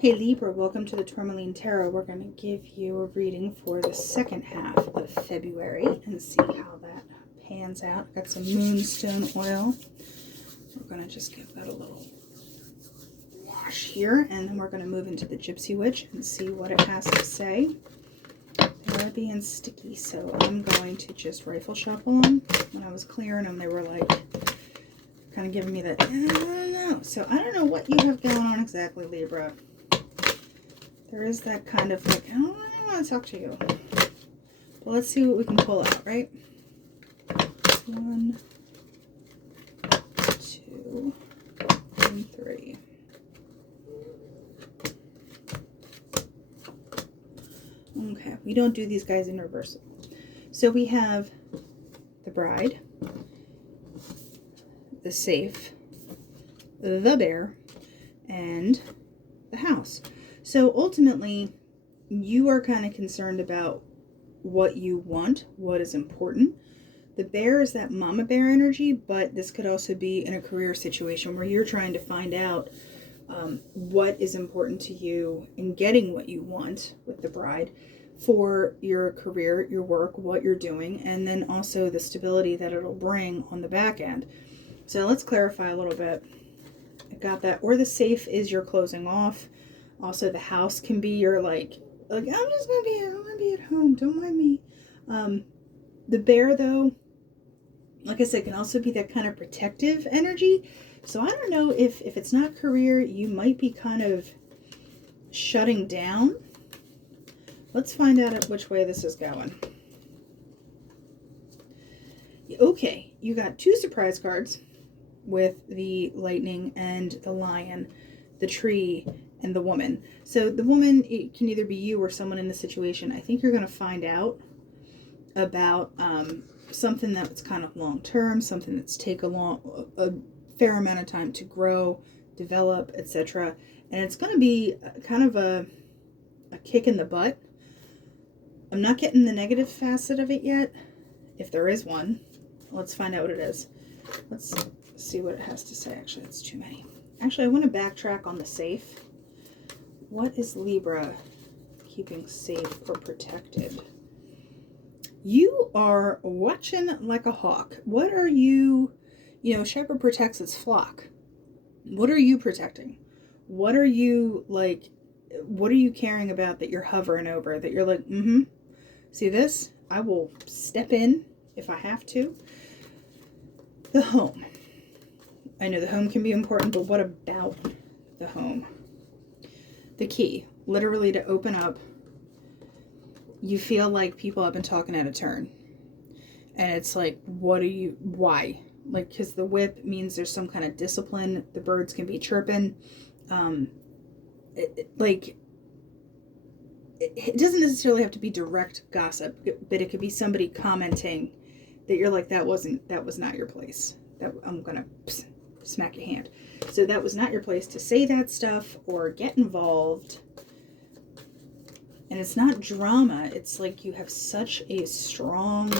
Hey Libra, welcome to the Tourmaline Tarot. We're going to give you a reading for the second half of February and see how that pans out. Got some moonstone oil. We're going to just give that a little wash here, and then we're going to move into the Gypsy Witch and see what it has to say. They're being sticky, so I'm going to just rifle shuffle them. When I was clearing them, they were like kind of giving me that, I don't know. So I don't know what you have going on exactly, Libra. There is that kind of like, I don't really want to talk to you. But let's see what we can pull out, right? 1, 2, and 3. Okay, we don't do these guys in reverse. So we have the bride, the safe, the bear, and the house. So ultimately, you are kind of concerned about what you want, what is important. The bear is that mama bear energy, but this could also be in a career situation where you're trying to find out what is important to you in getting what you want with the bride for your career, your work, what you're doing, and then also the stability that it'll bring on the back end. So let's clarify a little bit. I got that. Or the safe is your closing off. Also, the house can be your like I'm just gonna be at home. Don't mind me. The bear, though, like I said, can also be that kind of protective energy. So I don't know if it's not career, you might be kind of shutting down. Let's find out which way this is going. Okay, you got 2 surprise cards with the lightning and the lion, the tree, and the woman. So the woman, it can either be you or someone in the situation. I think you're going to find out about something that's kind of long-term, something that's take a fair amount of time to grow, develop, etc. And it's going to be kind of a kick in the butt. I'm not getting the negative facet of it yet. If there is one, let's find out what it is. Let's see what it has to say. Actually, it's too many. Actually, I want to backtrack on the safe. What is Libra keeping safe or protected? You are watching like a hawk. What are you, shepherd protects its flock. What are you protecting? What are you caring about that you're hovering over, that you're like, see this? I will step in if I have to. The home. I know the home can be important, but what about the home? The key, literally to open up. You feel like people have been talking out of turn. And it's like, why? Like, because the whip means there's some kind of discipline. The birds can be chirping. It doesn't necessarily have to be direct gossip, but it could be somebody commenting that you're like, that was not your place. That I'm gonna smack your hand. So that was not your place to say that stuff or get involved. And it's not drama. It's like you have such a strong,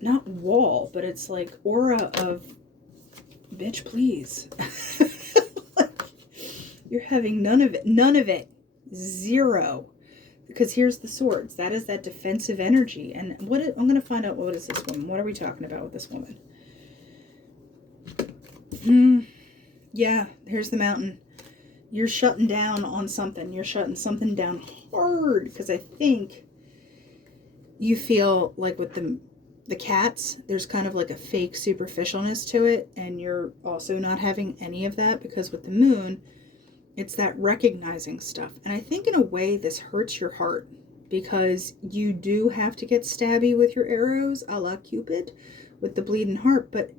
not wall, but it's like aura of, bitch, please. Like, you're having none of it. 0. Because here's the swords. That is that defensive energy. And I'm going to find out, what is this woman? What are we talking about with this woman? Yeah, here's the mountain. You're shutting down on something. You're shutting something down hard. Because I think you feel like with the cats, there's kind of like a fake superficialness to it. And you're also not having any of that. Because with the moon, it's that recognizing stuff. And I think in a way this hurts your heart. Because you do have to get stabby with your arrows, a la Cupid, with the bleeding heart. But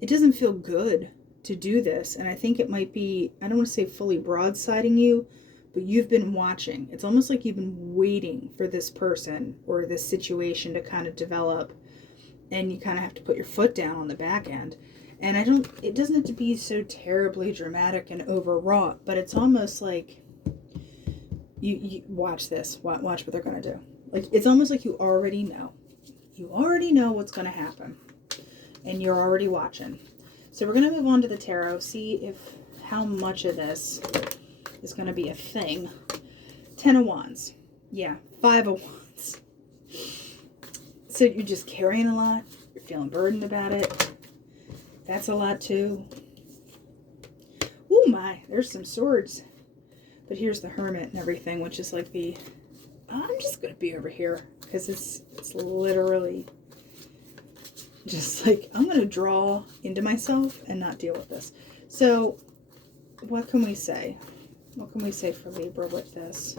it doesn't feel good to do this. And I think it might be, I don't want to say fully broadsiding you, but you've been watching. It's almost like you've been waiting for this person or this situation to kind of develop, and you kind of have to put your foot down on the back end. And it doesn't have to be so terribly dramatic and overwrought, but it's almost like you watch this, watch what they're going to do. Like, it's almost like you already know what's going to happen, and you're already watching. So we're going to move on to the tarot, see how much of this is going to be a thing. 10 of Wands. Yeah, 5 of Wands. So you're just carrying a lot. You're feeling burdened about it. That's a lot too. Oh my, there's some swords. But here's the Hermit and everything, which is like the... I'm just going to be over here because it's literally just like, I'm going to draw into myself and not deal with this. So what can we say? What can we say for Libra with this?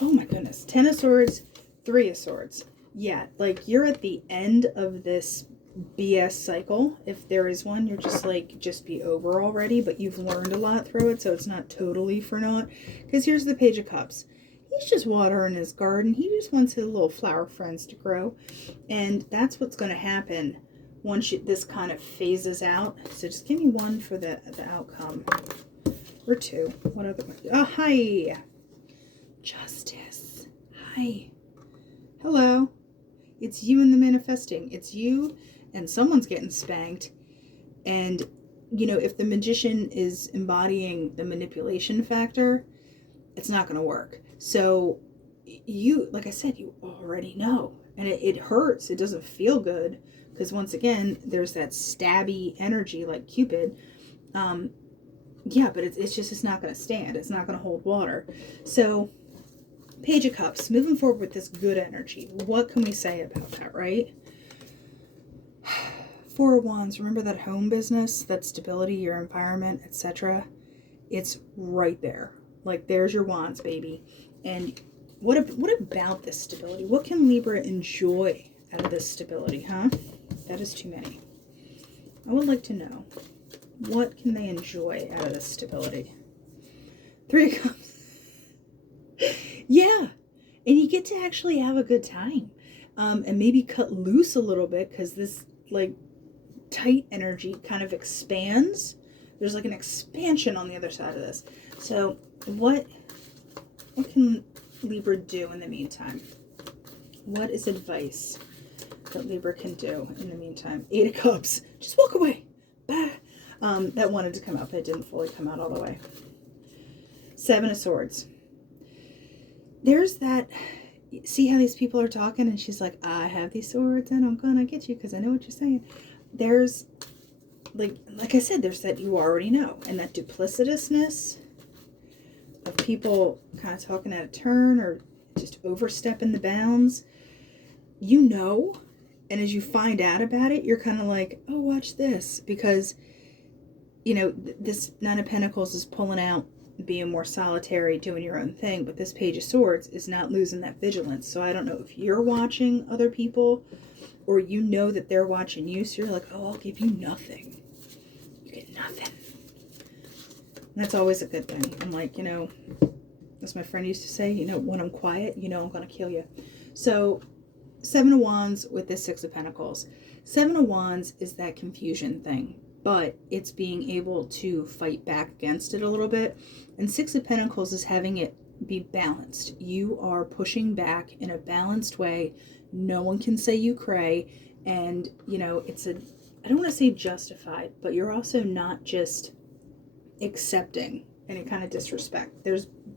Oh my goodness. 10 of Swords, 3 of Swords. Yeah, like you're at the end of this BS cycle. If there is one, you're just like, just be over already, but you've learned a lot through it, so it's not totally for naught. Because here's the Page of Cups. He's just watering his garden. He just wants his little flower friends to grow. And that's what's going to happen once this kind of phases out. So just give me one for the outcome. Or 2. What other one? Oh, hi. Justice. Hi. Hello. It's you and the manifesting. It's you and someone's getting spanked. And, you know, if the magician is embodying the manipulation factor, it's not going to work. So you, like I said, you already know. And it hurts. It doesn't feel good. Because once again, there's that stabby energy like Cupid. Yeah, but it's not going to stand. It's not going to hold water. So, Page of Cups, moving forward with this good energy. What can we say about that, right? 4 of Wands, remember that home business, that stability, your environment, etc. It's right there. Like, there's your Wands, baby. And what about this stability? What can Libra enjoy out of this stability, huh? That is too many. I would like to know. What can they enjoy out of this stability? 3 of Cups. Yeah. And you get to actually have a good time. And maybe cut loose a little bit, because this, like, tight energy kind of expands. There's like an expansion on the other side of this. So what can Libra do in the meantime? What is advice that Libra can do in the meantime? 8 of Cups. Just walk away. Bah. That wanted to come out, but it didn't fully come out all the way. 7 of Swords. There's that, see how these people are talking, and she's like, I have these swords and I'm gonna get you because I know what you're saying. There's, like I said, there's that you already know, and that duplicitousness of people kind of talking out of turn or just overstepping the bounds. You know, and as you find out about it, you're kind of like, oh, watch this, because, you know, this 9 of Pentacles is pulling out being more solitary, doing your own thing, but this Page of Swords is not losing that vigilance. So I don't know if you're watching other people or you know that they're watching you, so you're like, oh, I'll give you nothing. You get nothing. And that's always a good thing. I'm like, you know, as my friend used to say, you know, when I'm quiet, you know I'm going to kill you. So 7 of Wands with this 6 of Pentacles. 7 of Wands is that confusion thing, but it's being able to fight back against it a little bit. And 6 of Pentacles is having it be balanced. You are pushing back in a balanced way. No one can say you cray. And, you know, it's I don't want to say justified, but you're also not just accepting any kind of disrespect.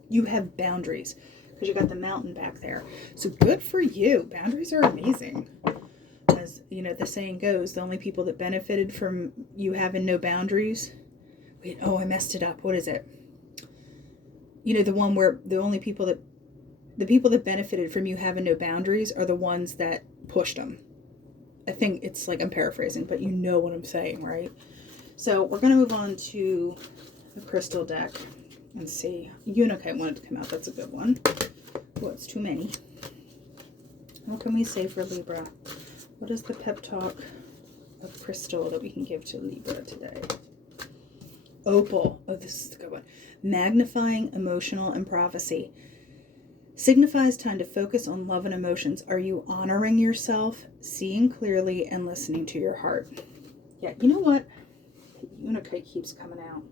You have boundaries because you got the mountain back there. So good for you. Boundaries are amazing. As you know, the saying goes, the only people that benefited from you having no boundaries. Wait, oh, I messed it up. What is it? You know, the one where the people that benefited from you having no boundaries are the ones that pushed them. I think it's like, I'm paraphrasing, but you know what I'm saying, right? So we're going to move on to the crystal deck and see. Unikite wanted to come out. That's a good one. Well, it's too many. What can we say for Libra? What is the pep talk of crystal that we can give to Libra today? Opal. Oh, this is a good one. Magnifying emotional and prophecy. Signifies time to focus on love and emotions. Are you honoring yourself, seeing clearly, and listening to your heart? Yeah, you know what? Unikite keeps coming out.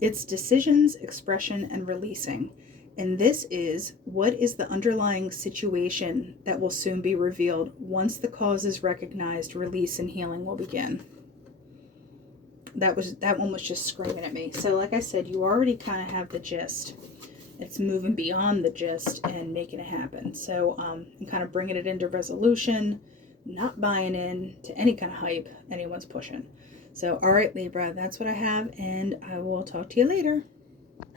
It's decisions, expression, and releasing. And this is, what is the underlying situation that will soon be revealed? Once the cause is recognized, release and healing will begin. that one was just screaming at me. So like I said, you already kind of have the gist. It's moving beyond the gist and making it happen. So I'm kind of bringing it into resolution, not buying in to any kind of hype anyone's pushing. So, all right, Libra, that's what I have, and I will talk to you later.